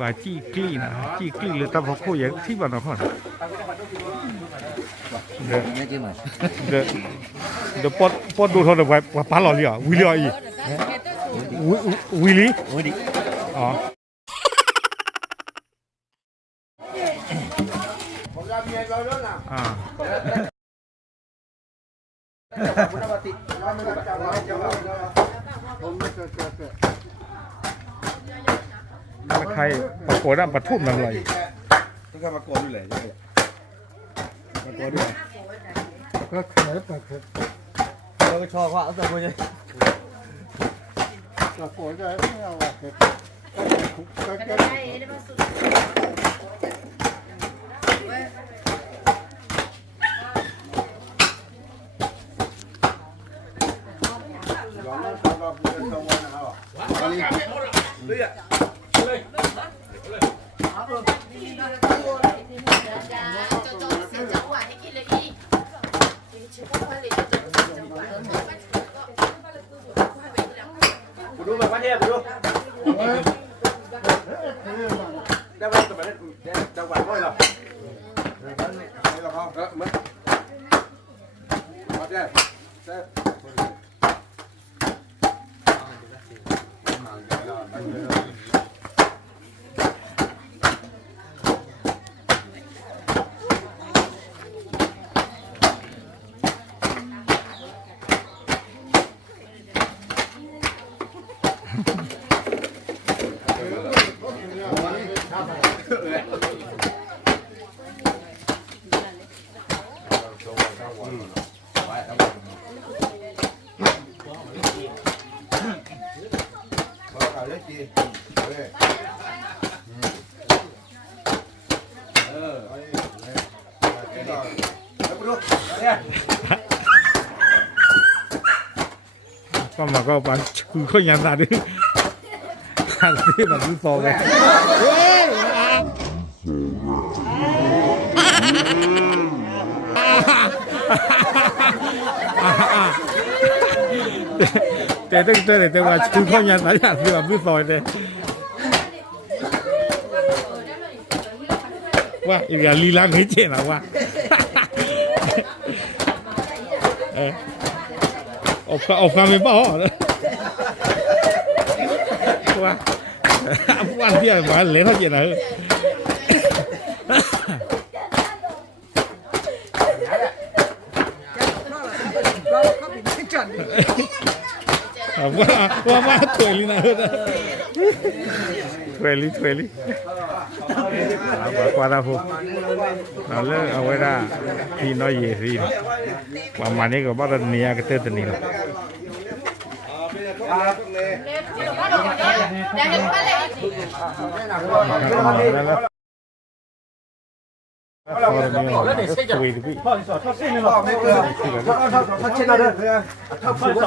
ว่าจี้กลี้นะจี้กลี้หรือตะพกคู่อย่างที่บ้านเราคนเดี๋ยวเดี๋ยวเดี๋ยวปอดดูเท่าไหร่ว่าปลาหล่อเลยอ่ะวิลลี่อีวิลลี่อ๋ออ่าใครปรากฏน้ำปลาทุ่มน้ำไหลต้องการมาโกนด้วยเลยมาโกนด้วยก็เขินก็เขินเราก็ชอบว่าเอาแต่คนนี้ก็โกรธก็ไม่เอาเขินก็เขินดูแบบว่าเทียบดูได้ไหมแต่ไม่ได้จังหวะด้วยหรอไม่หรอกครับเหมือนมาเทียบเทียบก็มาก็ปันคือข้อยามตาดิอันนี้แบบนี้ฟองเลยแต่ตึ้งเตยแต่ว่าคือข้อยามตาอย่างที่แบบนี้ฟองเลยว่าอีกอย่างลีลาไม่เจ๋งหรอวะเอาความเป็นเปล่าเลยว่าวันที่อะไรมาเล่นเขาเจ๋งเลยว่าถวยลีนะถวยลีกว่าตาพูเราเลิกเอาไว้ได้ที่น้อยเยี่สิประมาณนี้ก็บ้านนี้ก็เติร์ดนี่แหละคุยดิพี่他现在的他不在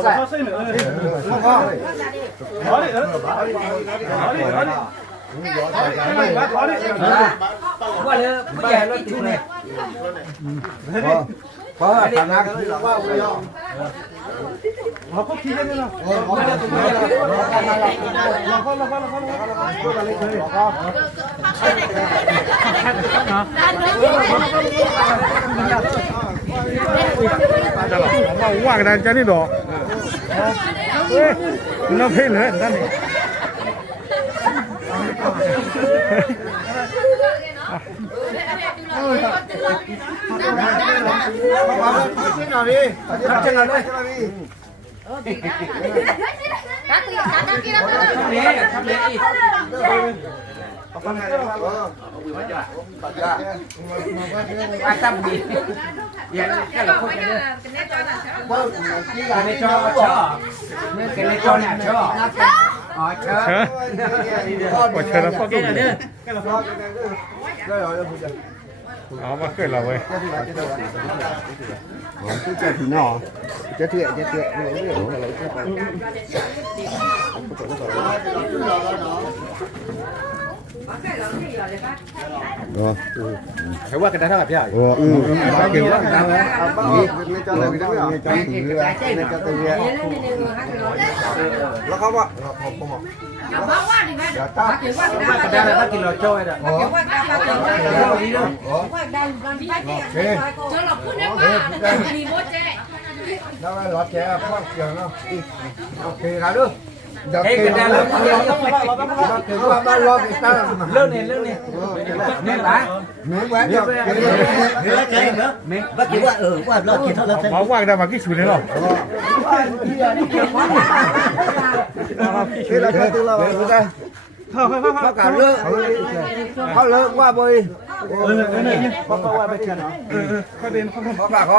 ว่าเลยผู้ใหญ่รถติดเลยเพราะฐานะคือว่าไม่ยอมเขาก็คิดได้ไหมล่ะว่ากันจะนี่ดอกน้ำเพลินเลยท่านนี่เอามาขึ้นเราเว้ยchết thì nhỏ chết thiện nó lấy chết Có cái lớn gì rồi đấy bác? ใครว่ากันได้เท่าไหร่พี่ใหญ่ บ้านเกี่ยวกับการแล้วบ้านไม่จอดเลยไม่จอดไม่จอดถือไม่จอดตัวเนี้ยแล้วเขาว่าผมบอกเดี๋ยวตั้งว่ากันได้ถ้ากินเราโจ้ยอ่ะ โอเคแล้วรถแจ๊พ่อเกี่ยวเนาะโอเคครับดูเดี๋ยวกินได้แล้วถึงว่าบ้านรถอีกตั้งเรื่องนี้เนื้อปลาเนื้อแหวนเดี๋ยวเนื้อใจเนื้อเนื้อว่าคิดว่ารถกินเท่าไหร่ ว่างได้มากี่ชุดเลยหรอ ที่เราตัวเราได้เขาการเลิกเขาเลิกว่าบ่อยเขาว่าไม่เชื่อเนาะเขาเดินเขาแบบเขา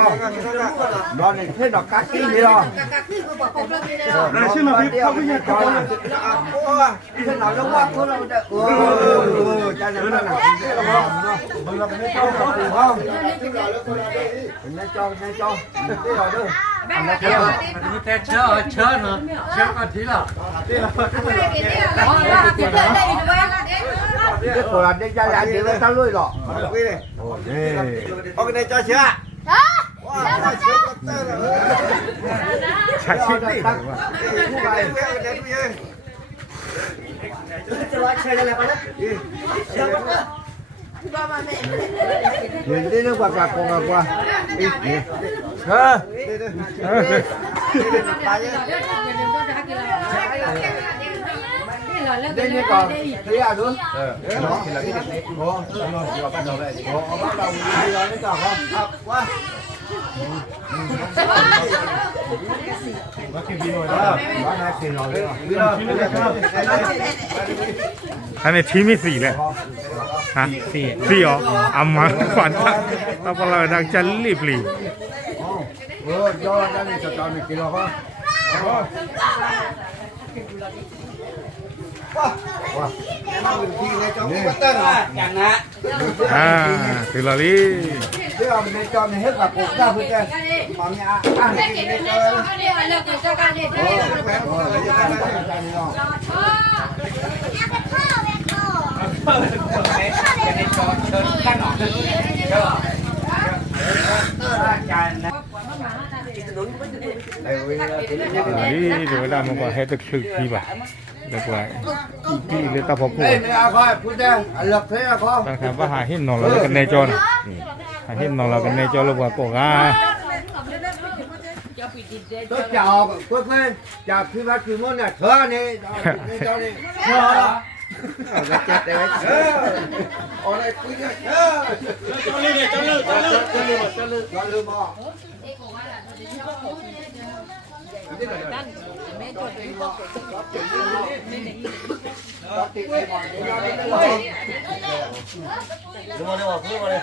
ดอนนี่เท่ดอกกักกี้นี่หรอชื่อเราพี่เขาไม่ใช่เขาโอ้เท่ดอกแล้วว่าเขาเราจะจะนั่นน่ะเราไม่เจ้าเขาปูเขาไม่เจ้าที่เราด้วย你在车呢，车个提了。cái cổ là đây ra lại thì nó tao lui rồi ok đây cho chưaใช่ชิดดิ nhìn đi nước bạc bạc còn qua đây như còn thấy à đúng đó thì là cái này có bắt đầu đây bắt đầu đi rồi nó còn không quá อันนี้ทีมี4เลยฮะ4เหรอเอามาฝันถ้าพอเราดังจะรีบรี do ra đi cho này kia rồi từ lò đi thế ông nên cho này hết là cột ra với cái mà nghe ăn thì nên đi rồi làm một quả hết thực sự gì vậy được vậy đi lên tao phục vụ đây là coi phút đây lập thế là không ตั้งแต่ว่าหาหินนอนแล้วกันในจอนะหาหินนอนแล้วกันในจอแล้วว่าโกงtôi chào quốc lên chào phi bát phi môn này thưa này cho này thưa chết đấy ở đây quý này cho lư này cho lư bò Đưa vào, đưa vào đây.